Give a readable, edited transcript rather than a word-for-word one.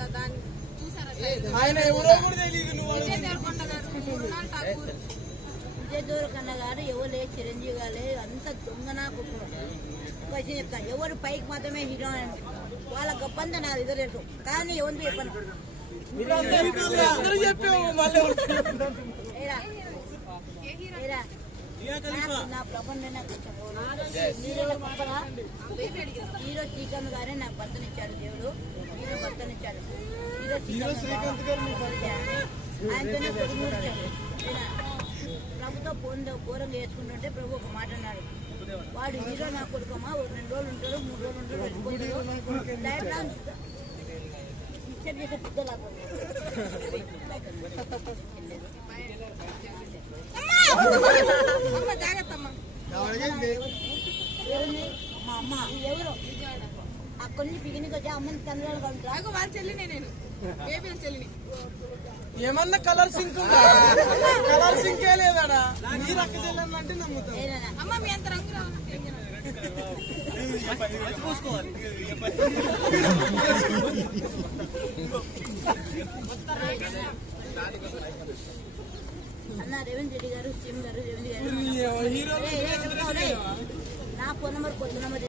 కదా దాన్ని చూసారా విజయ్ దేవరకొండ గారు ఎవరే చిరంజీవి గారు అంత దొంగనా క్వశ్చన్ చెప్తాను. ఎవరు పైకి మాత్రమే హీరో వాళ్ళ గొప్పంతా నాకు ఇదో తెలుసు, కానీ ఎవరు చెప్పను. నా ప్రపంచం హీరో శ్రీకాంత్ గారే నాకు భర్తనిచ్చాడు దేవుడు, హీరో భర్తనిచ్చాడు. హీరో శ్రీకాంత్ గారు ఆయనతోనే కొడుకునిచ్చాడు. ప్రభుత్వం ఘోరంగా వేసుకుంటుంటే ప్రభు ఒక మాట అన్నాడు, వాడు హీరో నా కొడుకమ్మా 2 రోజులు ఉంటాడు 3 రోజులు ఉంటాడు వెళ్ళిపోతాడు లైఫ్ లాంగ్ పిక్చర్ చేసే పిద్దలాగా. మా అమ్మ ఎవరు అక్కడి నుంచి పిక్నిక్ వచ్చి అమ్మని తండ్రి వాళ్ళ చెల్లిని నేను బేబీ చెల్లిని ఏమన్నా కలర్ సింక్ కలర్ సింకే లేదాడా మీరు అక్క చెల్లెలంటే నమ్ముతాం. అమ్మ మీ అంత రంగు అన్న రేవంత్ రెడ్డి గారు సీఎం గారు రేవంత్ గారు నా ఫోన్ నెంబర్ కొత్త నెంబర్